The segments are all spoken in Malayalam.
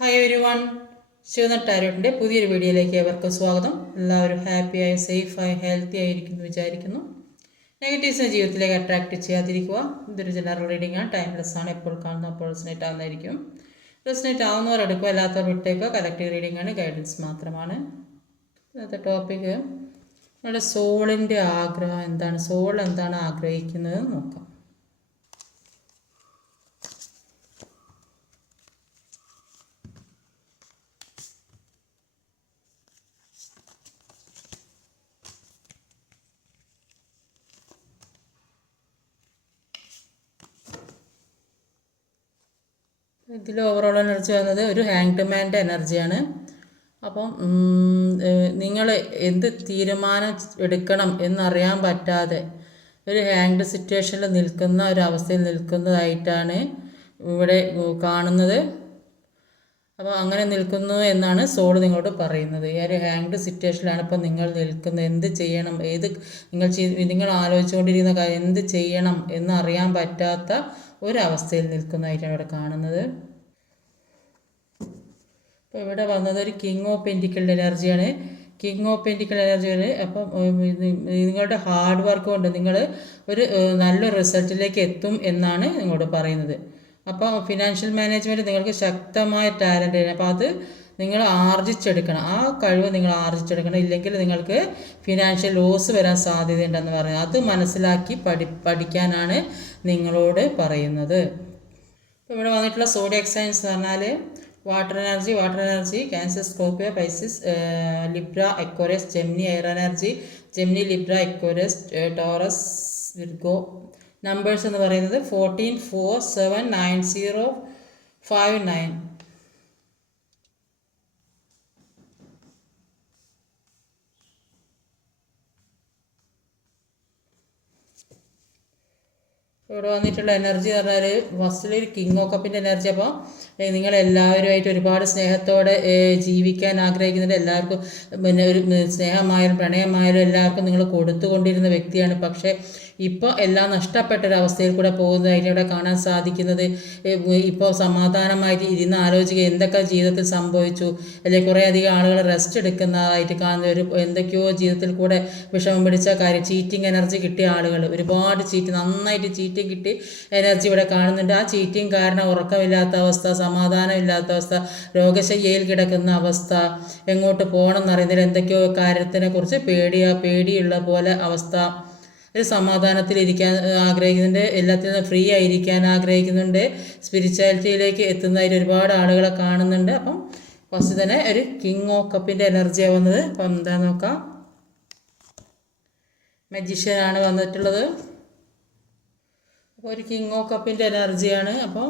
ഹായ് എവരി വൺ, ശിവനട്ട് ടാരോട്ടിൻ്റെ പുതിയൊരു വീഡിയോയിലേക്ക് ഏവർക്കും സ്വാഗതം. എല്ലാവരും ഹാപ്പിയായി സേഫായി ഹെൽത്തി ആയിരിക്കുന്നു വിചാരിക്കുന്നു. നെഗറ്റീവ്സിനെ ജീവിതത്തിലേക്ക് അട്രാക്റ്റ് ചെയ്യാതിരിക്കുക. ഇതൊരു ജനറൽ റീഡിംഗ് ആണ്, ടൈംലെസ് ആണ്. എപ്പോൾ കാണുന്ന അപ്പോൾ റെസനേറ്റ് ആവുന്നതായിരിക്കും. റെസനേറ്റ് ആവുന്നവർ എടുക്കുക, അല്ലാത്തവർ വിട്ടേക്കുക. കളക്റ്റീവ് റീഡിംഗ് ആണ്, ഗൈഡൻസ് മാത്രമാണ്. ഇന്നത്തെ ടോപ്പിക്ക് നമ്മുടെ സോളിൻ്റെ ആഗ്രഹം എന്താണ്, സോൾ എന്താണ് ആഗ്രഹിക്കുന്നത് നോക്കാം. ഇതിൽ ഓവറോൾ എനർജി വന്നത് ഒരു ഹാങ്ഡ് മാൻ്റെ എനർജിയാണ്. അപ്പം നിങ്ങൾ എന്ത് തീരുമാനം എടുക്കണം എന്നറിയാൻ പറ്റാതെ ഒരു ഹാങ്ഡ് സിറ്റുവേഷനിൽ നിൽക്കുന്ന ഒരു അവസ്ഥയിൽ നിൽക്കുന്നതായിട്ടാണ് ഇവിടെ കാണുന്നത്. അപ്പോൾ അങ്ങനെ നിൽക്കുന്നു എന്നാണ് സോൾ നിങ്ങളോട് പറയുന്നത്. ഈ ഒരു ഹാങ്ഡ് സിറ്റുവേഷനിലാണ് ഇപ്പോൾ നിങ്ങൾ നിൽക്കുന്നത്. എന്ത് ചെയ്യണം, നിങ്ങൾ ആലോചിച്ചുകൊണ്ടിരിക്കുന്ന കാര്യം എന്ത് ചെയ്യണം എന്നറിയാൻ പറ്റാത്ത ഒരവസ്ഥയിൽ നിൽക്കുന്നതായിട്ടാണ് ഇവിടെ കാണുന്നത്. അപ്പോൾ ഇവിടെ വന്നത് ഒരു കിങ് ഓഫ് പെൻറ്റിക്കിളിൻ്റെ എനർജിയാണ്. കിങ് ഓഫ് പെൻറ്റിക്കിൾ എനർജിയാണ്. അപ്പം നിങ്ങളുടെ ഹാർഡ് വർക്ക് കൊണ്ട് നിങ്ങൾ ഒരു നല്ലൊരു റിസൾട്ടിലേക്ക് എത്തും എന്നാണ് നിങ്ങളോട് പറയുന്നത്. അപ്പോൾ ഫിനാൻഷ്യൽ മാനേജ്മെൻറ്റ് നിങ്ങൾക്ക് ശക്തമായ ടാലൻ്റ് ആണ്. അപ്പോൾ അത് നിങ്ങൾ ആർജിച്ചെടുക്കണം, ആ കഴിവ് നിങ്ങൾ ആർജിച്ചെടുക്കണം. ഇല്ലെങ്കിൽ നിങ്ങൾക്ക് ഫിനാൻഷ്യൽ ലോസ് വരാൻ സാധ്യതയുണ്ടെന്ന് പറയുന്നത്. അത് മനസ്സിലാക്കി പഠിക്കാനാണ് നിങ്ങളോട് പറയുന്നത്. ഇപ്പോൾ ഇവിടെ വന്നിട്ടുള്ള സോഡിയക് സൈൻസ് എന്ന് പറഞ്ഞാൽ water energy Cancer, Scorpio, Pisces, Libra, Aquarius, Gemini, air energy, Gemini, Libra, Aquarius, Taurus, Virgo. Numbers എന്ന് പറയുന്നത് 14, 4, 7, 9, 0, 5, 9. ഇവിടെ വന്നിട്ടുള്ള എനർജി എന്ന് പറഞ്ഞാൽ ഫസ്റ്റിലൊരു കിങ് ഓഫ് കപ്പിൻ്റെ എനർജി. അപ്പോൾ നിങ്ങളെല്ലാവരുമായിട്ട് ഒരുപാട് സ്നേഹത്തോടെ ജീവിക്കാൻ ആഗ്രഹിക്കുന്നുണ്ട്. എല്ലാവർക്കും പിന്നെ ഒരു സ്നേഹമായാലും പ്രണയമായാലും എല്ലാവർക്കും നിങ്ങൾ കൊടുത്തുകൊണ്ടിരുന്ന വ്യക്തിയാണ്. പക്ഷേ ഇപ്പോൾ എല്ലാം നഷ്ടപ്പെട്ടൊരവസ്ഥയിൽ കൂടെ പോകുന്നതായിട്ട് ഇവിടെ കാണാൻ സാധിക്കുന്നത്. ഇപ്പോൾ സമാധാനമായിട്ട് ഇരുന്ന് ആലോചിക്കുക എന്തൊക്കെ ജീവിതത്തിൽ സംഭവിച്ചു, അല്ലെങ്കിൽ കുറേ അധികം ആളുകൾ റെസ്റ്റ് എടുക്കുന്നതായിട്ട് കാണുന്ന ഒരു എന്തൊക്കെയോ ജീവിതത്തിൽ കൂടെ വിഷമം പിടിച്ച കാര്യം. ചീറ്റിംഗ് എനർജി കിട്ടിയ ആളുകൾ, ഒരുപാട് നന്നായിട്ട് ചീറ്റിംഗ് കിട്ടി എനർജി ഇവിടെ കാണുന്നുണ്ട്. ആ ചീറ്റിംഗ് കാരണം ഉറക്കമില്ലാത്ത അവസ്ഥ, സമാധാനമില്ലാത്ത അവസ്ഥ, രോഗശയ്യയിൽ കിടക്കുന്ന അവസ്ഥ, എങ്ങോട്ട് പോകണം എന്നറിയുന്നില്ല, എന്തൊക്കെയോ കാര്യത്തിനെ കുറിച്ച് പേടിയുള്ള പോലെ അവസ്ഥ. ഒരു സമാധാനത്തിലിരിക്കാൻ ആഗ്രഹിക്കുന്നുണ്ട്, എല്ലാത്തിൽ നിന്നും ഫ്രീ ആയിരിക്കാൻ ആഗ്രഹിക്കുന്നുണ്ട്, സ്പിരിച്വാലിറ്റിയിലേക്ക് എത്തുന്നതായിട്ട് ഒരുപാട് ആളുകളെ കാണുന്നുണ്ട്. അപ്പം ഫസ്റ്റ് തന്നെ ഒരു കിങ് ഓഫ് കപ്പിൻ്റെ എനർജിയാണ് വന്നത്. അപ്പം എന്താ നോക്കാം. മജീഷ്യനാണ് വന്നിട്ടുള്ളത്. അപ്പോൾ ഒരു കിങ് ഓഫ് കപ്പിൻ്റെ എനർജിയാണ്. അപ്പോൾ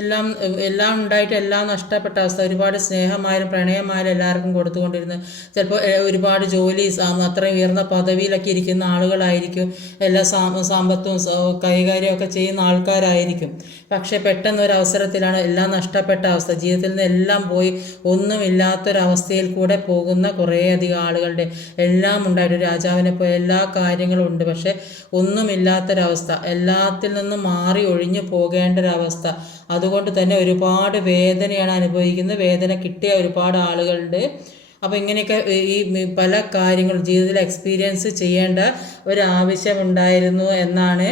എല്ലാം ഉണ്ടായിട്ട് എല്ലാം നഷ്ടപ്പെട്ട അവസ്ഥ. ഒരുപാട് സ്നേഹമായാലും പ്രണയമായാലും എല്ലാവർക്കും കൊടുത്തുകൊണ്ടിരുന്നത്. ചിലപ്പോൾ ഒരുപാട് ജോലി, അത്രയും ഉയർന്ന പദവിയിലൊക്കെ ഇരിക്കുന്ന ആളുകളായിരിക്കും, എല്ലാ സമ്പത്തും കൈകാര്യമൊക്കെ ചെയ്യുന്ന ആൾക്കാരായിരിക്കും. പക്ഷേ പെട്ടെന്ന് ഒരു അവസരത്തിലാണ് എല്ലാം നഷ്ടപ്പെട്ട അവസ്ഥ. ജീവിതത്തിൽ നിന്ന് എല്ലാം പോയി ഒന്നുമില്ലാത്തൊരവസ്ഥയിൽ കൂടെ പോകുന്ന കുറേയധികം ആളുകളുടെ എല്ലാം ഉണ്ടായിട്ട് രാജാവിനെ പോലെ എല്ലാ കാര്യങ്ങളും ഉണ്ട്, പക്ഷേ ഒന്നുമില്ലാത്തൊരവസ്ഥ, എല്ലാത്തിൽ നിന്നും മാറി ഒഴിഞ്ഞു പോകേണ്ട ഒരവസ്ഥ. അതുകൊണ്ട് തന്നെ ഒരുപാട് വേദനയാണ് അനുഭവിക്കുന്നത്. വേദന കിട്ടിയ ഒരുപാട് ആളുകളുണ്ട്. അപ്പോൾ ഇങ്ങനെയൊക്കെ ഈ പല കാര്യങ്ങളും ജീവിതത്തിൽ എക്സ്പീരിയൻസ് ചെയ്യേണ്ട ഒരാവശ്യമുണ്ടായിരുന്നു എന്നാണ്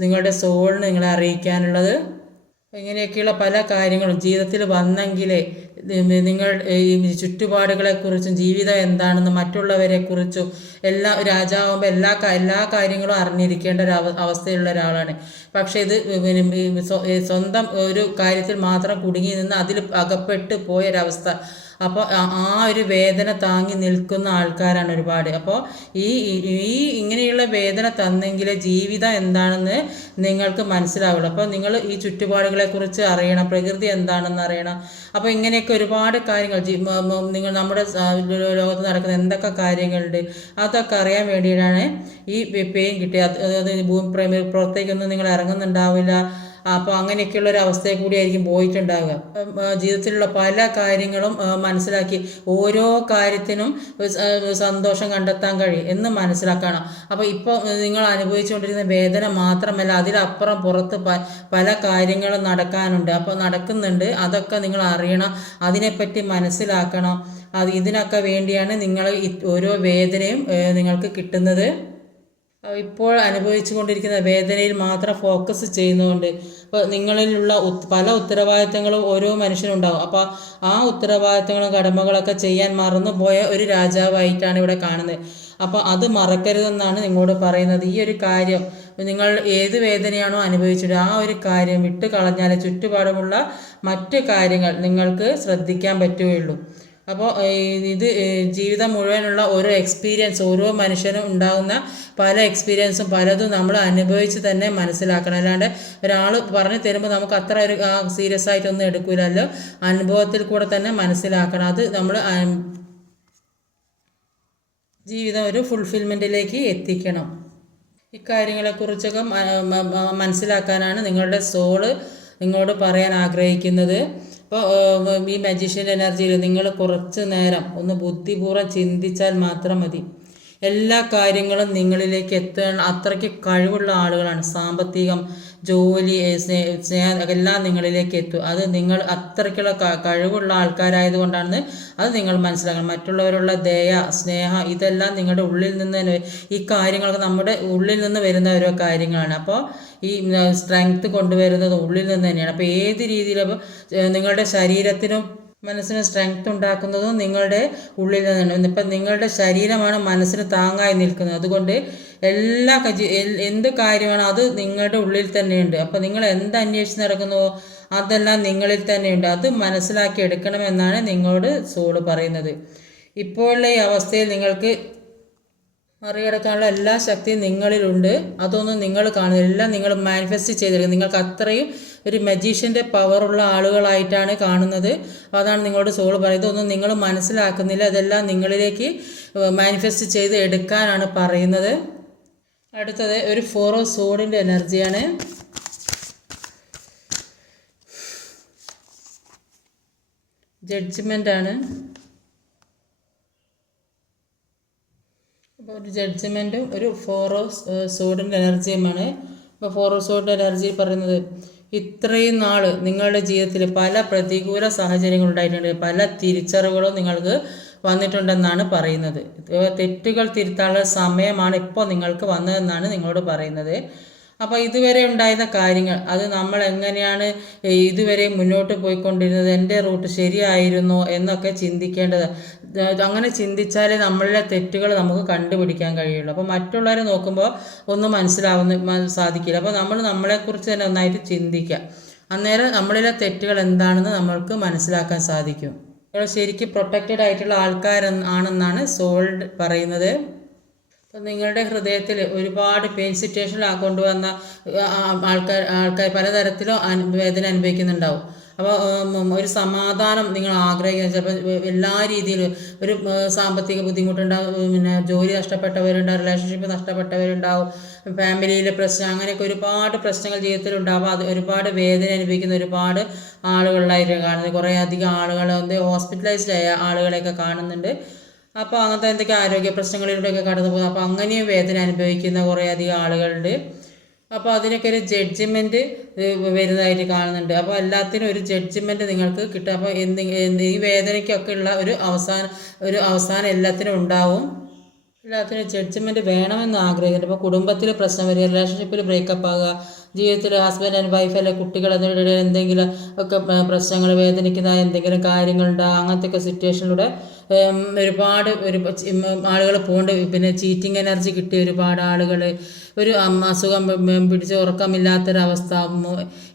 നിങ്ങളുടെ സോളിന് നിങ്ങളെ അറിയിക്കാനുള്ളത്. ഇങ്ങനെയൊക്കെയുള്ള പല കാര്യങ്ങളും ജീവിതത്തിൽ വന്നെങ്കിലേ നിങ്ങൾ ഈ ചുറ്റുപാടുകളെക്കുറിച്ചും ജീവിതം എന്താണെന്നും മറ്റുള്ളവരെക്കുറിച്ചും രാജാവുമ്പോൾ എല്ലാ കാര്യങ്ങളും അറിഞ്ഞിരിക്കേണ്ട ഒരു അവസ്ഥയുള്ള ഒരാളാണ്. പക്ഷേ ഇത് സ്വന്തം ഒരു കാര്യത്തിൽ മാത്രം കുടുങ്ങി നിന്ന് അതിൽ അകപ്പെട്ട് പോയൊരവസ്ഥ. അപ്പോൾ ആ ഒരു വേദന താങ്ങി നിൽക്കുന്ന ആൾക്കാരാണ് ഒരുപാട്. അപ്പോൾ ഇങ്ങനെയുള്ള വേദന തന്നെങ്കിലേ ജീവിതം എന്താണെന്ന് നിങ്ങൾക്ക് മനസ്സിലാവുള്ളൂ. അപ്പോൾ നിങ്ങൾ ഈ ചുറ്റുപാടുകളെക്കുറിച്ച് അറിയണം, പ്രകൃതി എന്താണെന്ന് അറിയണം. അപ്പോൾ ഇങ്ങനെയൊക്കെ ഒരുപാട് കാര്യങ്ങൾ നിങ്ങൾ നമ്മുടെ ലോകത്ത് നടക്കുന്ന എന്തൊക്കെ കാര്യങ്ങളുണ്ട് അതൊക്കെ അറിയാൻ വേണ്ടിയിട്ടാണ് ഈ പെയിൻ കിട്ടിയത്. അത് പുറത്തേക്കൊന്നും നിങ്ങൾ ഇറങ്ങുന്നുണ്ടാവില്ല, അപ്പോൾ അങ്ങനെയൊക്കെയുള്ള ഒരു അവസ്ഥയെ കൂടിയായിരിക്കും പോയിട്ടുണ്ടാവുക. ജീവിതത്തിലുള്ള പല കാര്യങ്ങളും മനസ്സിലാക്കി ഓരോ കാര്യത്തിനും സന്തോഷം കണ്ടെത്താൻ കഴിയും എന്ന് മനസ്സിലാക്കണം. അപ്പോൾ ഇപ്പോൾ നിങ്ങൾ അനുഭവിച്ചുകൊണ്ടിരിക്കുന്ന വേദന മാത്രമല്ല, അതിലപ്പുറം പുറത്ത് പല കാര്യങ്ങളും നടക്കാനുണ്ട്. അപ്പോൾ നടക്കുന്നുണ്ട്, അതൊക്കെ നിങ്ങൾ അറിയണം, അതിനെപ്പറ്റി മനസ്സിലാക്കണം. ഇതിനൊക്കെ വേണ്ടിയാണ് നിങ്ങൾ ഓരോ വേദനയും നിങ്ങൾക്ക് കിട്ടുന്നത്. ഇപ്പോൾ അനുഭവിച്ചു കൊണ്ടിരിക്കുന്ന വേദനയിൽ മാത്രം ഫോക്കസ് ചെയ്യുന്നതുകൊണ്ട് ഇപ്പോൾ നിങ്ങളിലുള്ള പല ഉത്തരവാദിത്തങ്ങളും ഓരോ മനുഷ്യനുണ്ടാവും. അപ്പോൾ ആ ഉത്തരവാദിത്തങ്ങളും കടമകളൊക്കെ ചെയ്യാൻ മറന്നു പോയ ഒരു രാജാവായിട്ടാണ് ഇവിടെ കാണുന്നത്. അപ്പോൾ അത് മറക്കരുതെന്നാണ് നിങ്ങളോട് പറയുന്നത്. ഈ ഒരു കാര്യം നിങ്ങൾ ഏത് വേദനയാണോ അനുഭവിച്ചത് ആ ഒരു കാര്യം വിട്ട് കളഞ്ഞാൽ ചുറ്റുപാടുമുള്ള മറ്റ് കാര്യങ്ങൾ നിങ്ങൾക്ക് ശ്രദ്ധിക്കാൻ പറ്റുകയുള്ളൂ. അപ്പോൾ ഇത് ജീവിതം മുഴുവനുള്ള ഓരോ എക്സ്പീരിയൻസ്, ഓരോ മനുഷ്യനും ഉണ്ടാകുന്ന പല എക്സ്പീരിയൻസും പലതും നമ്മൾ അനുഭവിച്ച് തന്നെ മനസ്സിലാക്കണം. അല്ലാണ്ട് ഒരാൾ പറഞ്ഞു തരുമ്പോൾ നമുക്ക് അത്ര ഒരു സീരിയസ് ആയിട്ടൊന്നും എടുക്കില്ലല്ലോ. അനുഭവത്തിൽ കൂടെ തന്നെ മനസ്സിലാക്കണം. അത് നമ്മൾ ജീവിതം ഒരു ഫുൾഫിൽമെൻറ്റിലേക്ക് എത്തിക്കണം. ഇക്കാര്യങ്ങളെക്കുറിച്ചൊക്കെ മനസ്സിലാക്കാനാണ് നിങ്ങളുടെ സോള് നിങ്ങളോട് പറയാൻ ആഗ്രഹിക്കുന്നത്. അപ്പോൾ ഈ മജീഷ്യൻ്റെ എനർജിയിൽ നിങ്ങൾ കുറച്ച് നേരം ഒന്ന് ബുദ്ധിപൂർവ്വം ചിന്തിച്ചാൽ മാത്രം മതി. എല്ലാ കാര്യങ്ങളും നിങ്ങളിലേക്ക് എത്താൻ അത്രയ്ക്ക് കഴിവുള്ള ആളുകളാണ്. സാമ്പത്തികം, ജോലി, സ്നേഹം എല്ലാം നിങ്ങളിലേക്ക് എത്തും. അത് നിങ്ങൾ അത്രയ്ക്കുള്ള കഴിവുള്ള ആൾക്കാരായതുകൊണ്ടാണ് അത് നിങ്ങൾ മനസ്സിലാക്കണം. മറ്റുള്ളവരുള്ള ദയ, സ്നേഹം ഇതെല്ലാം നിങ്ങളുടെ ഉള്ളിൽ നിന്ന് ഈ കാര്യങ്ങളൊക്കെ നമ്മുടെ ഉള്ളിൽ നിന്ന് വരുന്ന ഓരോ കാര്യങ്ങളാണ്. അപ്പോൾ ഈ സ്ട്രെങ്ത് കൊണ്ടുവരുന്നത് ഉള്ളിൽ നിന്ന് തന്നെയാണ്. അപ്പോൾ ഏത് രീതിയിലും നിങ്ങളുടെ ശരീരത്തിനും മനസ്സിന് സ്ട്രെങ്ത് ഉണ്ടാക്കുന്നതും നിങ്ങളുടെ ഉള്ളിൽ നിന്നാണ്. ഇപ്പം നിങ്ങളുടെ ശരീരമാണ് മനസ്സിന് താങ്ങായി നിൽക്കുന്നത്. അതുകൊണ്ട് എന്ത് കാര്യമാണ് അത് നിങ്ങളുടെ ഉള്ളിൽ തന്നെയുണ്ട്. അപ്പം നിങ്ങൾ എന്ത് അന്വേഷിച്ച് നടക്കുന്നുവോ അതെല്ലാം നിങ്ങളിൽ തന്നെയുണ്ട്. അത് മനസ്സിലാക്കി എടുക്കണമെന്നാണ് നിങ്ങളോട് സോള് പറയുന്നത്. ഇപ്പോഴുള്ള ഈ അവസ്ഥയിൽ നിങ്ങൾക്ക് മറികടക്കാനുള്ള എല്ലാ ശക്തിയും നിങ്ങളിലുണ്ട്. അതൊന്നും നിങ്ങൾ കാണുന്നില്ല. എല്ലാം നിങ്ങൾ മാനിഫെസ്റ്റ് ചെയ്തെടുക്കുക. നിങ്ങൾക്ക് അത്രയും ഒരു മജീഷ്യൻ്റെ പവറുള്ള ആളുകളായിട്ടാണ് കാണുന്നത്. അതാണ് നിങ്ങളോട് സോൾ പറയുന്നത്. ഇതൊന്നും നിങ്ങൾ മനസ്സിലാക്കുന്നില്ല. അതെല്ലാം നിങ്ങളിലേക്ക് മാനിഫെസ്റ്റ് ചെയ്ത് എടുക്കാനാണ് പറയുന്നത്. അടുത്തത് ഒരു 4 ഓഫ് സോഡിൻ്റെ എനർജിയാണ്. ജഡ്ജ്മെൻ്റ് ആണ്. അപ്പോൾ ഒരു ജഡ്ജ്മെൻറ്റും ഒരു 4 ഓഫ് സോഡിൻ്റെ എനർജിയുമാണ്. അപ്പോൾ 4 ഓഫ് സോഡിൻ്റെ എനർജി പറയുന്നത് ഇത്രയും നാൾ നിങ്ങളുടെ ജീവിതത്തിൽ പല പ്രതികൂല സാഹചര്യങ്ങൾ ഉണ്ടായിട്ടുണ്ട്. പല തിരിച്ചറിവുകളും നിങ്ങൾക്ക് വന്നിട്ടുണ്ടെന്നാണ് പറയുന്നത്. തെറ്റുകൾ തിരുത്താനുള്ള സമയമാണ് ഇപ്പോൾ നിങ്ങൾക്ക് വന്നതെന്നാണ് നിങ്ങളോട് പറയുന്നത്. അപ്പോൾ ഇതുവരെ ഉണ്ടായിരുന്ന കാര്യങ്ങൾ അത് നമ്മൾ എങ്ങനെയാണ് ഇതുവരെ മുന്നോട്ട് പോയിക്കൊണ്ടിരുന്നത്, എൻ്റെ റൂട്ട് ശരിയായിരുന്നോ എന്നൊക്കെ ചിന്തിക്കേണ്ടത്. അങ്ങനെ ചിന്തിച്ചാലേ നമ്മളുടെ തെറ്റുകൾ നമുക്ക് കണ്ടുപിടിക്കാൻ കഴിയുള്ളൂ. അപ്പോൾ മറ്റുള്ളവരെ നോക്കുമ്പോൾ ഒന്നും സാധിക്കില്ല. അപ്പോൾ നമ്മൾ നമ്മളെക്കുറിച്ച് തന്നെ ഒന്നായിട്ട് ചിന്തിക്കുക. അന്നേരം നമ്മളിലെ തെറ്റുകൾ എന്താണെന്ന് നമ്മൾക്ക് മനസ്സിലാക്കാൻ സാധിക്കും. ശരിക്കും പ്രൊട്ടക്റ്റഡ് ആയിട്ടുള്ള ആണെന്നാണ് സോൾ പറയുന്നത്. അപ്പം നിങ്ങളുടെ ഹൃദയത്തിൽ ഒരുപാട് പെയിൻ സിറ്റുവേഷൻ കൊണ്ടുവന്ന ആൾക്കാർ പലതരത്തിലും വേദന അനുഭവിക്കുന്നുണ്ടാവും. അപ്പോൾ ഒരു സമാധാനം നിങ്ങൾ ആഗ്രഹിക്കുന്നത് ചിലപ്പോൾ എല്ലാ രീതിയിലും ഒരു സാമ്പത്തിക ബുദ്ധിമുട്ടുണ്ടാവും, പിന്നെ ജോലി നഷ്ടപ്പെട്ടവരുണ്ടാവും, റിലേഷൻഷിപ്പ് നഷ്ടപ്പെട്ടവരുണ്ടാവും, ഫാമിലിയിലെ പ്രശ്നം, അങ്ങനെയൊക്കെ ഒരുപാട് പ്രശ്നങ്ങൾ ജീവിതത്തിലുണ്ടാവും. അത് ഒരുപാട് വേദന അനുഭവിക്കുന്ന ഒരുപാട് ആളുകളിലായിരിക്കും കാണുന്നത്. കുറേ അധികം ആളുകൾ ഹോസ്പിറ്റലൈസ്ഡ് ആയ ആളുകളെയൊക്കെ കാണുന്നുണ്ട്. അപ്പോൾ അങ്ങനത്തെ എന്തൊക്കെ ആരോഗ്യ പ്രശ്നങ്ങളിലൂടെയൊക്കെ കടന്നു പോകുന്നത്. അപ്പോൾ അങ്ങനെയും വേദന അനുഭവിക്കുന്ന കുറേ അധികം ആളുകളുണ്ട്. അപ്പോൾ അതിനൊക്കെ ഒരു ജഡ്ജ്മെൻറ്റ് വരുന്നതായിട്ട് കാണുന്നുണ്ട്. അപ്പോൾ എല്ലാത്തിനും ഒരു ജഡ്ജ്മെൻറ്റ് നിങ്ങൾക്ക് കിട്ടും. അപ്പോൾ ഈ വേദനയ്ക്കൊക്കെ ഉള്ള ഒരു അവസാനം എല്ലാത്തിനും ഉണ്ടാവും. എല്ലാത്തിനും ജഡ്ജ്മെൻറ്റ് വേണമെന്ന് ആഗ്രഹിക്കുന്നുണ്ട്. അപ്പോൾ കുടുംബത്തിൽ പ്രശ്നം വരിക, റിലേഷൻഷിപ്പിൽ ബ്രേക്കപ്പ് ആകുക, ജീവിതത്തിൽ ഹസ്ബൻഡ് ആൻഡ് വൈഫ് അല്ലെ കുട്ടികൾ എന്നിടെ എന്തെങ്കിലും ഒക്കെ പ്രശ്നങ്ങൾ, വേദനിക്കുന്ന എന്തെങ്കിലും കാര്യങ്ങളുണ്ടാകുക, അങ്ങനത്തെ ഒക്കെ സിറ്റുവേഷനിലൂടെ ഒരുപാട് ആളുകൾ പോകുന്നുണ്ട്. പിന്നെ ചീറ്റിംഗ് എനർജി കിട്ടിയ ഒരുപാട് ആളുകൾ, ഒരു അസുഖം പിടിച്ച് ഉറക്കമില്ലാത്തൊരവസ്ഥ,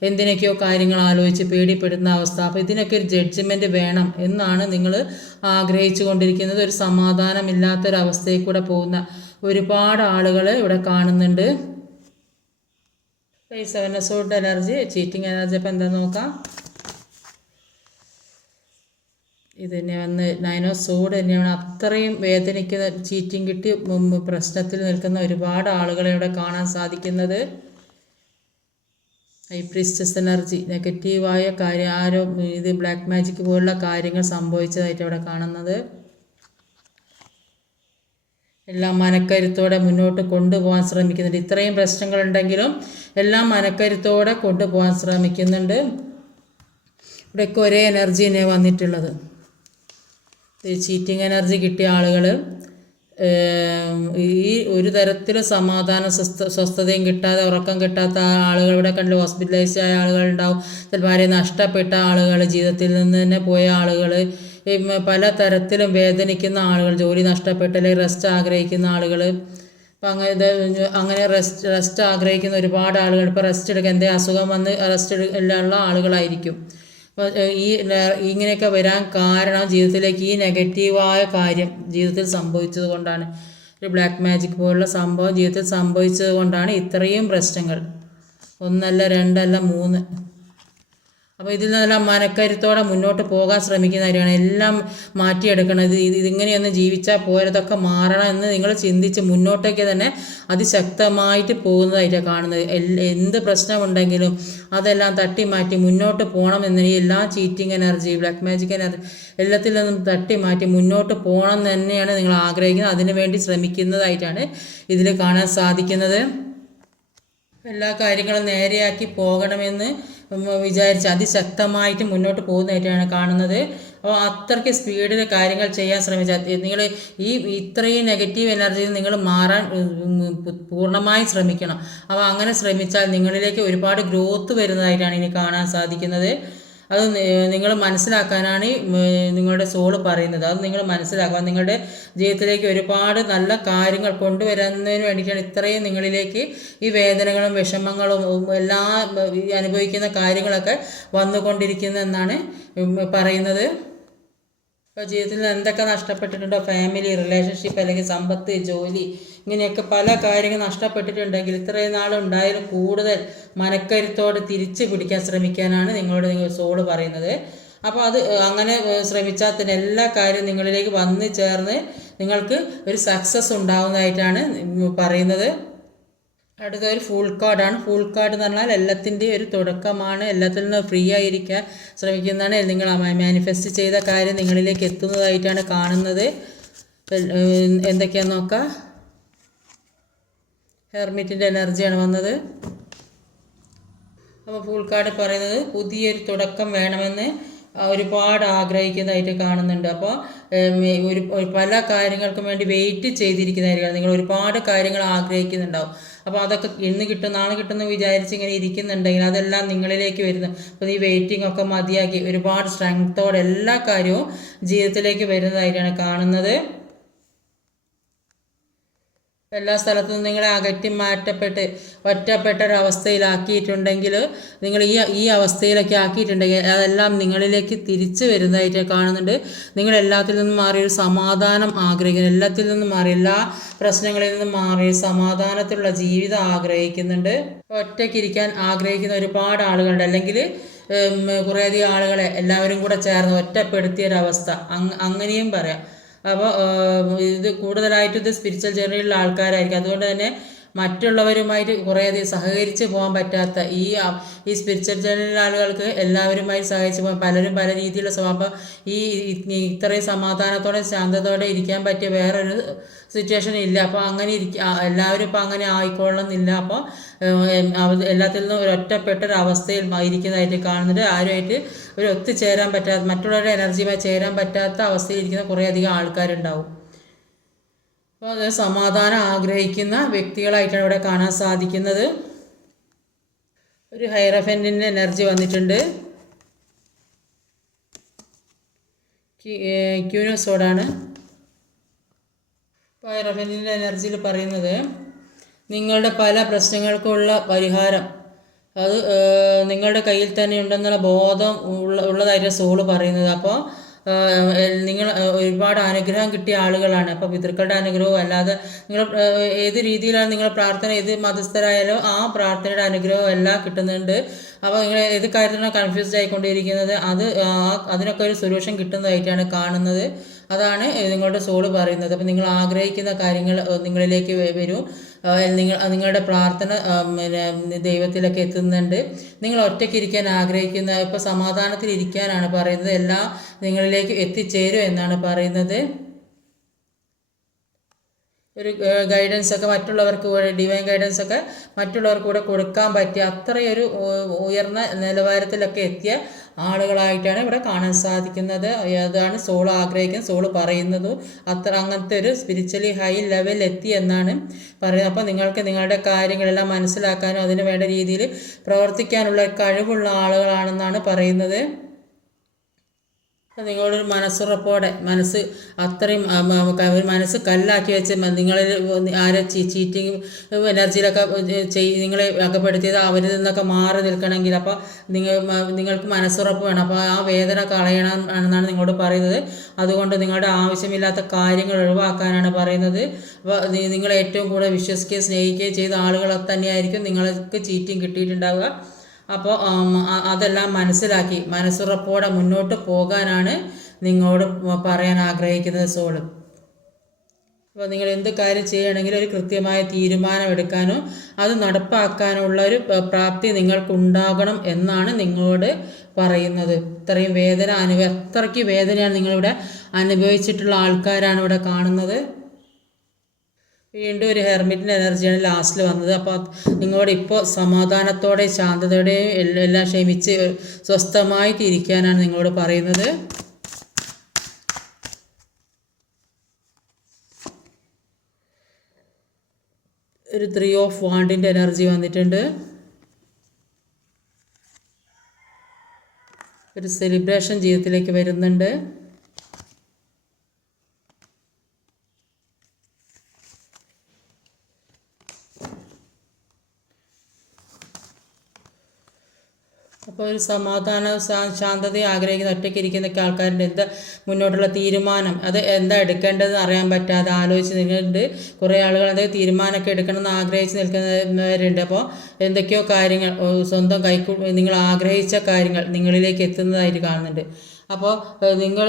എന്തിനൊക്കെയോ കാര്യങ്ങൾ ആലോചിച്ച് പേടിപ്പെടുന്ന അവസ്ഥ. അപ്പോൾ ഇതിനൊക്കെ ഒരു ജഡ്ജ്മെൻറ്റ് വേണം എന്നാണ് നിങ്ങൾ ആഗ്രഹിച്ചു കൊണ്ടിരിക്കുന്നത്. ഒരു സമാധാനമില്ലാത്തൊരവസ്ഥയിൽ കൂടെ പോകുന്ന ഒരുപാട് ആളുകൾ ഇവിടെ കാണുന്നുണ്ട്. ഈ 7 ഓഫ് സോഡ് എനർജി, ചീറ്റിംഗ് എനർജി അപ്പോൾ എന്താ നോക്കാം. ഇത് തന്നെ വന്ന് 9 ഓഫ് സോഡ് തന്നെയാണ്. അത്രയും വേദനിക്കുന്ന, ചീറ്റിംഗ് കിട്ടി പ്രശ്നത്തിൽ നിൽക്കുന്ന ഒരുപാട് ആളുകളെ ഇവിടെ കാണാൻ സാധിക്കുന്നത്. ഹൈ പ്രീസ്റ്റസ് എനർജി നെഗറ്റീവായ കാര്യം ആരോ ഇത് ബ്ലാക്ക് മാജിക് പോലുള്ള കാര്യങ്ങൾ സംഭവിച്ചതായിട്ട് അവിടെ കാണുന്നത്. എല്ലാം മനക്കരുത്തോടെ മുന്നോട്ട് കൊണ്ടുപോകാൻ ശ്രമിക്കുന്നുണ്ട്. ഇത്രയും പ്രശ്നങ്ങളുണ്ടെങ്കിലും എല്ലാം മനക്കരുത്തോടെ കൊണ്ടുപോകാൻ ശ്രമിക്കുന്നുണ്ട്. ഇവിടെയൊക്കെ ഒരേ എനർജി തന്നെയാണ് വന്നിട്ടുള്ളത്. ചീറ്റിംഗ് എനർജി കിട്ടിയ ആളുകൾ ഈ ഒരു തരത്തിലും സമാധാനം സ്വസ്ഥതയും കിട്ടാതെ ഉറക്കം കിട്ടാത്ത ആളുകൾ ഇവിടെ കണ്ട് ഹോസ്പിറ്റലൈസ് ആയ ആളുകളുണ്ടാവും. ചിലപ്പോൾ ആരെയും നഷ്ടപ്പെട്ട ആളുകൾ, ജീവിതത്തിൽ നിന്ന് തന്നെ പോയ ആളുകൾ, പല തരത്തിലും വേദനിക്കുന്ന ആളുകൾ, ജോലി നഷ്ടപ്പെട്ട് അല്ലെങ്കിൽ റെസ്റ്റ് ആഗ്രഹിക്കുന്ന ആളുകൾ. അപ്പം അങ്ങനെ റെസ്റ്റ് ആഗ്രഹിക്കുന്ന ഒരുപാട് ആളുകൾ ഇപ്പോൾ റെസ്റ്റ് എടുക്കുക, എന്തെങ്കിലും അസുഖം വന്ന് റെസ്റ്റ് ഉള്ള ആളുകളായിരിക്കും. അപ്പോൾ ഇങ്ങനെയൊക്കെ വരാൻ കാരണം ജീവിതത്തിലേക്ക് ഈ നെഗറ്റീവായ കാര്യം ജീവിതത്തിൽ സംഭവിച്ചത് കൊണ്ടാണ്. ഒരു ബ്ലാക്ക് മാജിക് പോലുള്ള സംഭവം ജീവിതത്തിൽ സംഭവിച്ചത് കൊണ്ടാണ് ഇത്രയും പ്രശ്നങ്ങൾ. 1 അല്ല 2 അല്ല 3. അപ്പോൾ ഇതിൽ നിന്നെല്ലാം മനക്കരുത്തോടെ മുന്നോട്ട് പോകാൻ ശ്രമിക്കുന്നവരാണ്. എല്ലാം മാറ്റിയെടുക്കണം. ഇതിങ്ങനെയൊന്നും ജീവിച്ചാൽ പോരതൊക്കെ മാറണം എന്ന് നിങ്ങൾ ചിന്തിച്ച് മുന്നോട്ടേക്ക് തന്നെ അതിശക്തമായിട്ട് പോകുന്നതായിട്ടാണ് കാണുന്നത്. എന്ത് പ്രശ്നമുണ്ടെങ്കിലും അതെല്ലാം തട്ടി മാറ്റി മുന്നോട്ട് പോകണം എന്ന് എല്ലാ cheating energy, black magic energy എല്ലാത്തിൽ നിന്നും തട്ടി മാറ്റി മുന്നോട്ട് പോകണം എന്ന് തന്നെയാണ് നിങ്ങൾ ആഗ്രഹിക്കുന്നത്. അതിനു വേണ്ടി ശ്രമിക്കുന്നതായിട്ടാണ് ഇതിൽ കാണാൻ സാധിക്കുന്നത്. എല്ലാ കാര്യങ്ങളും നേരെയാക്കി പോകണമെന്ന് വിചാരിച്ച് അതിശക്തമായിട്ട് മുന്നോട്ട് പോകുന്നതായിട്ടാണ് കാണുന്നത്. അപ്പോൾ അത്രയ്ക്ക് സ്പീഡിൽ കാര്യങ്ങൾ ചെയ്യാൻ ശ്രമിച്ചാൽ നിങ്ങൾ ഇത്രയും നെഗറ്റീവ് എനർജിയിൽ നിങ്ങൾ മാറാൻ പൂർണ്ണമായും ശ്രമിക്കണം. അപ്പോൾ അങ്ങനെ ശ്രമിച്ചാൽ നിങ്ങളിലേക്ക് ഒരുപാട് ഗ്രോത്ത് വരുന്നതായിട്ടാണ് ഇനി കാണാൻ സാധിക്കുന്നത്. അത് നിങ്ങൾ മനസ്സിലാക്കാനാണ് നിങ്ങളുടെ സോള് പറയുന്നത്. അത് നിങ്ങൾ മനസ്സിലാക്കുക. നിങ്ങളുടെ ജീവിതത്തിലേക്ക് ഒരുപാട് നല്ല കാര്യങ്ങൾ കൊണ്ടുവരുന്നതിന് വേണ്ടിയിട്ടാണ് ഇത്രയും നിങ്ങളിലേക്ക് ഈ വേദനകളും വിഷമങ്ങളും എല്ലാ അനുഭവിക്കുന്ന കാര്യങ്ങളൊക്കെ വന്നുകൊണ്ടിരിക്കുന്നതെന്നാണ് പറയുന്നത്. ഇപ്പോൾ ജീവിതത്തിൽ നിന്ന് എന്തൊക്കെ നഷ്ടപ്പെട്ടിട്ടുണ്ടോ, ഫാമിലി, റിലേഷൻഷിപ്പ്, അല്ലെങ്കിൽ സമ്പത്ത്, ജോലി, ഇങ്ങനെയൊക്കെ പല കാര്യങ്ങൾ നഷ്ടപ്പെട്ടിട്ടുണ്ടെങ്കിൽ ഇത്രയും നാളുണ്ടായാലും കൂടുതൽ മനക്കരുത്തോടെ തിരിച്ച് പിടിക്കാൻ ശ്രമിക്കാനാണ് നിങ്ങളോട് സോള് പറയുന്നത്. അപ്പോൾ അത് അങ്ങനെ ശ്രമിച്ചാൽ തന്നെ എല്ലാ കാര്യവും നിങ്ങളിലേക്ക് വന്ന് ചേർന്ന് നിങ്ങൾക്ക് ഒരു സക്സസ് ഉണ്ടാകുന്നതായിട്ടാണ് പറയുന്നത്. അടുത്ത ഒരു ഫുൾ കാർഡാണ്. ഫുൾ കാർഡ് എന്ന് പറഞ്ഞാൽ എല്ലാത്തിൻ്റെയും ഒരു തുടക്കമാണ്. എല്ലാത്തിൽ നിന്നും ഫ്രീ ആയിരിക്കാൻ ശ്രമിക്കുന്നതാണ്. നിങ്ങൾ മാനിഫെസ്റ്റ് ചെയ്ത കാര്യം നിങ്ങളിലേക്ക് എത്തുന്നതായിട്ടാണ് കാണുന്നത്. എന്തൊക്കെയാണെന്ന് നോക്കാം. ഹെർമിറ്റിൻ്റെ എനർജിയാണ് വന്നത്. അപ്പോൾ ഫുൾ കാർഡ് പറയുന്നത് പുതിയൊരു തുടക്കം വേണമെന്ന് ഒരുപാട് ആഗ്രഹിക്കുന്നതായിട്ട് കാണുന്നുണ്ട്. അപ്പോൾ പല കാര്യങ്ങൾക്കും വേണ്ടി വെയിറ്റ് ചെയ്തിരിക്കുന്നതായിരിക്കും. നിങ്ങൾ ഒരുപാട് കാര്യങ്ങൾ ആഗ്രഹിക്കുന്നുണ്ടാവും. അപ്പോൾ അതൊക്കെ ഇന്ന് കിട്ടും നാളെ കിട്ടുമെന്ന് വിചാരിച്ച് ഇങ്ങനെ ഇരിക്കുന്നുണ്ടെങ്കിൽ അതെല്ലാം നിങ്ങളിലേക്ക് വരുന്നു. അപ്പോൾ ഈ വെയിറ്റിംഗ് ഒക്കെ മതിയാക്കി ഒരുപാട് സ്ട്രെങ്ത്തോടെ എല്ലാ കാര്യവും ജീവിതത്തിലേക്ക് വരുന്നതായിട്ടാണ് കാണുന്നത്. എല്ലാ സ്ഥലത്തു നിന്നും നിങ്ങളെ അകറ്റി മാറ്റപ്പെട്ട് ഒറ്റപ്പെട്ട ഒരവസ്ഥയിലാക്കിയിട്ടുണ്ടെങ്കിൽ നിങ്ങൾ ഈ അവസ്ഥയിലൊക്കെ ആക്കിയിട്ടുണ്ടെങ്കിൽ അതെല്ലാം നിങ്ങളിലേക്ക് തിരിച്ചു വരുന്നതായിട്ട് കാണുന്നുണ്ട്. നിങ്ങൾ എല്ലാത്തിൽ നിന്നും മാറി ഒരു സമാധാനം ആഗ്രഹിക്കുന്നു. എല്ലാത്തിൽ നിന്നും മാറി എല്ലാ പ്രശ്നങ്ങളിൽ നിന്നും മാറി സമാധാനത്തിലുള്ള ജീവിതം ആഗ്രഹിക്കുന്നുണ്ട്. ഒറ്റയ്ക്കിരിക്കാൻ ആഗ്രഹിക്കുന്ന ഒരുപാട് ആളുകളുണ്ട്. അല്ലെങ്കിൽ കുറേയധികം ആളുകളെ എല്ലാവരും കൂടെ ചേർന്ന് ഒറ്റപ്പെടുത്തിയൊരവസ്ഥ അങ്ങനെയും പറയാം. അപ്പോൾ ഇത് കൂടുതലായിട്ടും ഇത് സ്പിരിച്വൽ ജേർണിയിലുള്ള ആൾക്കാരായിരിക്കും. അതുകൊണ്ട് തന്നെ മറ്റുള്ളവരുമായിട്ട് കുറേയധികം സഹകരിച്ച് പോകാൻ പറ്റാത്ത ഈ സ്പിരിച്വൽ ജേർണിയിലുള്ള ആളുകൾക്ക് എല്ലാവരുമായി സഹകരിച്ച് പോകാൻ പലരും പല രീതിയിലുള്ള സ്വഭാവം. ഇത്രയും സമാധാനത്തോടെ ശാന്തതയോടെ ഇരിക്കാൻ പറ്റിയ വേറൊരു സിറ്റുവേഷൻ ഇല്ല. അപ്പോൾ അങ്ങനെ എല്ലാവരും ഇപ്പോൾ അങ്ങനെ ആയിക്കൊള്ളണമെന്നില്ല. അപ്പോൾ എല്ലാത്തിൽ നിന്നും ഒരു ഒറ്റപ്പെട്ടൊരവസ്ഥയിൽ ഇരിക്കുന്നതായിട്ട് കാണുന്നുണ്ട്. ആരുമായിട്ട് ഒരു ഒത്തുചേരാൻ പറ്റാത്ത, മറ്റുള്ളവരുടെ എനർജിയുമായി ചേരാൻ പറ്റാത്ത അവസ്ഥയിൽ ഇരിക്കുന്ന കുറേയധികം ആൾക്കാരുണ്ടാവും. അപ്പോൾ അത് സമാധാനം ആഗ്രഹിക്കുന്ന വ്യക്തികളായിട്ടാണ് ഇവിടെ കാണാൻ സാധിക്കുന്നത്. ഒരു ഹൈറഫൻറ്റിൻ്റെ എനർജി വന്നിട്ടുണ്ട്. ക്യൂനോസോഡാണ്. അപ്പോൾ ഹൈറഫൻറ്റിൻ്റെ എനർജിയിൽ പറയുന്നത് നിങ്ങളുടെ പല പ്രശ്നങ്ങൾക്കുള്ള പരിഹാരം അത് നിങ്ങളുടെ കയ്യിൽ തന്നെ ഉണ്ടെന്നുള്ള ബോധം ഉള്ളതായിട്ട് സോള് പറയുന്നത്. അപ്പോൾ നിങ്ങൾ ഒരുപാട് അനുഗ്രഹം കിട്ടിയ ആളുകളാണ്. അപ്പോൾ പിതൃക്കളുടെ അനുഗ്രഹവും അല്ലാതെ നിങ്ങൾ ഏത് രീതിയിലാണ് നിങ്ങൾ പ്രാർത്ഥന, ഏത് മതസ്ഥരായാലും ആ പ്രാർത്ഥനയുടെ അനുഗ്രഹവും എല്ലാം കിട്ടുന്നുണ്ട്. അപ്പോൾ നിങ്ങൾ ഏത് കാര്യത്തിനാണ് കൺഫ്യൂസ്ഡ് ആയിക്കൊണ്ടിരിക്കുന്നത് അതിനൊക്കെ ഒരു സൊല്യൂഷൻ കിട്ടുന്നതായിട്ടാണ് കാണുന്നത്. അതാണ് നിങ്ങളുടെ സോള് പറയുന്നത്. അപ്പോൾ നിങ്ങൾ ആഗ്രഹിക്കുന്ന കാര്യങ്ങൾ നിങ്ങളിലേക്ക് വരും. നിങ്ങളുടെ പ്രാർത്ഥന പിന്നെ ദൈവത്തിലൊക്കെ എത്തുന്നുണ്ട്. നിങ്ങൾ ഒറ്റയ്ക്കിരിക്കാൻ ആഗ്രഹിക്കുന്ന, ഇപ്പോൾ സമാധാനത്തിലിരിക്കാനാണ് പറയുന്നത്, എല്ലാം നിങ്ങളിലേക്ക് എത്തിച്ചേരും എന്നാണ് പറയുന്നത്. ഒരു ഗൈഡൻസൊക്കെ മറ്റുള്ളവർക്ക് കൂടെ, ഡിവൈൻ ഗൈഡൻസൊക്കെ മറ്റുള്ളവർക്ക് കൂടെ കൊടുക്കാൻ പറ്റിയ അത്രയൊരു ഉയർന്ന നിലവാരത്തിലൊക്കെ എത്തിയ ആളുകളായിട്ടാണ് ഇവിടെ കാണാൻ സാധിക്കുന്നത്. അതാണ് സോൾ ആഗ്രഹിക്കുന്നത്, സോൾ പറയുന്നതും അങ്ങനത്തെ ഒരു സ്പിരിച്വലി ഹൈ ലെവൽ എത്തി എന്നാണ് പറയുന്നത്. അപ്പോൾ നിങ്ങൾക്ക് നിങ്ങളുടെ കാര്യങ്ങളെല്ലാം മനസ്സിലാക്കാനും അതിന് വേണ്ട രീതിയിൽ പ്രവർത്തിക്കാനുള്ള കഴിവുള്ള ആളുകളാണെന്നാണ് പറയുന്നത്. നിങ്ങളൊരു മനസ്സുറപ്പോടെ, മനസ്സ് അത്രയും മനസ്സ് കല്ലാക്കി വെച്ച് നിങ്ങളിൽ ആരെ ചീറ്റിങ് എനർജിയിലൊക്കെ നിങ്ങളെ അകപ്പെടുത്തിയത് അവരിൽ നിന്നൊക്കെ മാറി നിൽക്കണമെങ്കിൽ അപ്പോൾ നിങ്ങൾക്ക് മനസ്സുറപ്പ് വേണം. അപ്പോൾ ആ വേദന കളയണം എന്നാണ് നിങ്ങളോട് പറയുന്നത്. അതുകൊണ്ട് നിങ്ങളുടെ ആവശ്യമില്ലാത്ത കാര്യങ്ങൾ ഒഴിവാക്കാനാണ് പറയുന്നത്. അപ്പോൾ നിങ്ങൾ ഏറ്റവും കൂടുതൽ വിശ്വസിക്കുകയും സ്നേഹിക്കുകയും ചെയ്ത ആളുകളെ തന്നെയായിരിക്കും നിങ്ങൾക്ക് ചീറ്റിങ് കിട്ടിയിട്ടുണ്ടാവുക. അപ്പോൾ അതെല്ലാം മനസ്സിലാക്കി മനസ്സുറപ്പോടെ മുന്നോട്ട് പോകാനാണ് നിങ്ങളോട് പറയാൻ ആഗ്രഹിക്കുന്നത് സോള്. അപ്പോൾ നിങ്ങൾ എന്ത് കാര്യം ചെയ്യണമെങ്കിലും ഒരു കൃത്യമായ തീരുമാനം എടുക്കാനോ അത് നടപ്പാക്കാനുള്ള ഒരു പ്രാപ്തി നിങ്ങൾക്കുണ്ടാകണം എന്നാണ് നിങ്ങളോട് പറയുന്നത്. ഇത്രയും വേദന അത്രയ്ക്ക് വേദനയാണ് നിങ്ങളിവിടെ അനുഭവിച്ചിട്ടുള്ള ആൾക്കാരാണ് ഇവിടെ കാണുന്നത്. വീണ്ടും ഒരു ഹെർമിറ്റിൻ്റെ എനർജിയാണ് ലാസ്റ്റിൽ വന്നത്. അപ്പോൾ നിങ്ങളോട് ഇപ്പോൾ സമാധാനത്തോടെ ശാന്തതയോടെയും എല്ലാം ക്ഷമിച്ച് സ്വസ്ഥമായിട്ട് ഇരിക്കാനാണ് നിങ്ങളോട് പറയുന്നത്. ഒരു 3 ഓഫ് വാണ്ടിൻ്റെ എനർജി വന്നിട്ടുണ്ട്. ഒരു സെലിബ്രേഷൻ ജീവിതത്തിലേക്ക് വരുന്നുണ്ട്. അപ്പോൾ ഒരു സമാധാന ശാന്തതയെ ആഗ്രഹിക്കുന്ന ഒറ്റയ്ക്കിരിക്കുന്നൊക്കെ ആൾക്കാരുടെ എന്താ മുന്നോട്ടുള്ള തീരുമാനം, അത് എന്താ എടുക്കേണ്ടതെന്ന് അറിയാൻ പറ്റാതെ ആലോചിച്ച് നിങ്ങളുണ്ട്. കുറേ ആളുകൾ അത് തീരുമാനമൊക്കെ എടുക്കണമെന്ന് ആഗ്രഹിച്ച് നിൽക്കുന്നവരുണ്ട്. അപ്പോൾ എന്തൊക്കെയോ കാര്യങ്ങൾ സ്വന്തം നിങ്ങൾ ആഗ്രഹിച്ച കാര്യങ്ങൾ നിങ്ങളിലേക്ക് എത്തുന്നതായിട്ട് കാണുന്നുണ്ട്. അപ്പോൾ നിങ്ങൾ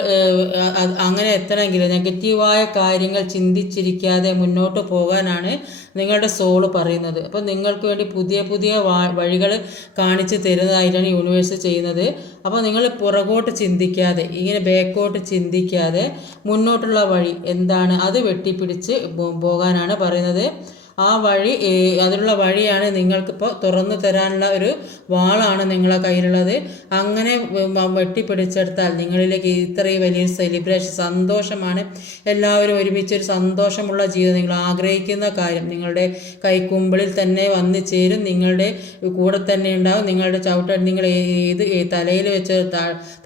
അങ്ങനെ എത്തണമെങ്കിൽ നെഗറ്റീവായ കാര്യങ്ങൾ ചിന്തിച്ചിരിക്കാതെ മുന്നോട്ട് പോകാനാണ് നിങ്ങളുടെ സോള് പറയുന്നത്. അപ്പോൾ നിങ്ങൾക്ക് വേണ്ടി പുതിയ പുതിയ വഴികൾ കാണിച്ച് തരുന്നതായിട്ടാണ് യൂണിവേഴ്സ് ചെയ്യുന്നത്. അപ്പോൾ നിങ്ങൾ പുറകോട്ട് ചിന്തിക്കാതെ, ഇങ്ങനെ ബാക്കോട്ട് ചിന്തിക്കാതെ മുന്നോട്ടുള്ള വഴി എന്താണ് അത് വെട്ടിപ്പിടിച്ച് പോകാനാണ് പറയുന്നത്. ആ വഴി, അതിനുള്ള വഴിയാണ് നിങ്ങൾക്കിപ്പോൾ തുറന്നു തരാനുള്ള ഒരു വാളാണ് നിങ്ങളെ കയ്യിലുള്ളത്. അങ്ങനെ വെട്ടിപ്പിടിച്ചെടുത്താൽ നിങ്ങളിലേക്ക് ഇത്രയും വലിയൊരു സെലിബ്രേഷൻ, സന്തോഷമാണ്. എല്ലാവരും ഒരുമിച്ചൊരു സന്തോഷമുള്ള ജീവിതം, നിങ്ങൾ ആഗ്രഹിക്കുന്ന കാര്യം നിങ്ങളുടെ കൈക്കുമ്പിളിൽ തന്നെ വന്നു ചേരും. നിങ്ങളുടെ കൂടെ തന്നെ ഉണ്ടാവും. നിങ്ങളുടെ നിങ്ങൾ ഏത് തലയിൽ വെച്ച്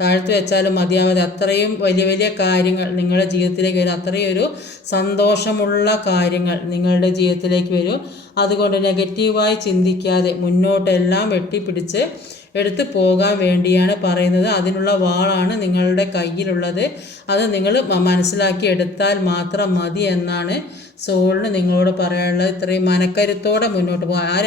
താഴ്ത്തി വെച്ചാലും മതിയാവാതെ അത്രയും വലിയ വലിയ കാര്യങ്ങൾ നിങ്ങളുടെ ജീവിതത്തിലേക്ക് വരും. അത്രയും ഒരു സന്തോഷമുള്ള കാര്യങ്ങൾ നിങ്ങളുടെ ജീവിതത്തിലേക്ക് വരും. അതുകൊണ്ട് നെഗറ്റീവായി ചിന്തിക്കാതെ മുന്നോട്ടെല്ലാം വെട്ടിപ്പിടിച്ച് എടുത്തു പോകാൻ വേണ്ടിയാണ് പറയുന്നത്. അതിനുള്ള വാളാണ് നിങ്ങളുടെ കയ്യിലുള്ളത്. അത് നിങ്ങൾ മനസ്സിലാക്കി എടുത്താൽ മാത്രം മതി എന്നാണ് സോളിന് നിങ്ങളോട് പറയാനുള്ളത്. ഇത്രയും മനക്കരുത്തോടെ മുന്നോട്ട് പോകാൻ,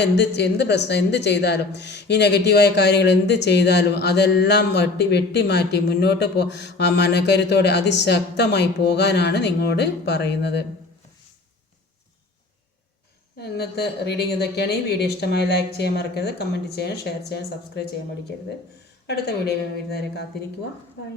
എന്ത് പ്രശ്നം എന്ത് ചെയ്താലും, ഈ നെഗറ്റീവായ കാര്യങ്ങൾ എന്ത് ചെയ്താലും അതെല്ലാം വെട്ടിമാറ്റി മുന്നോട്ട് മനക്കരുത്തോടെ അതിശക്തമായി പോകാനാണ് നിങ്ങളോട് പറയുന്നത്. ഇന്നത്തെ റീഡിംഗ് ഇതൊക്കെയാണ്. ഈ വീഡിയോ ഇഷ്ടമായി ലൈക്ക് ചെയ്യാൻ മറക്കരുത്, കമൻറ്റ് ചെയ്യാൻ, ഷെയർ ചെയ്യാൻ, സബ്സ്ക്രൈബ് ചെയ്യാൻ മടിക്കരുത്. അടുത്ത വീഡിയോ വരുന്നവരെ കാത്തിരിക്കുക. ബൈ.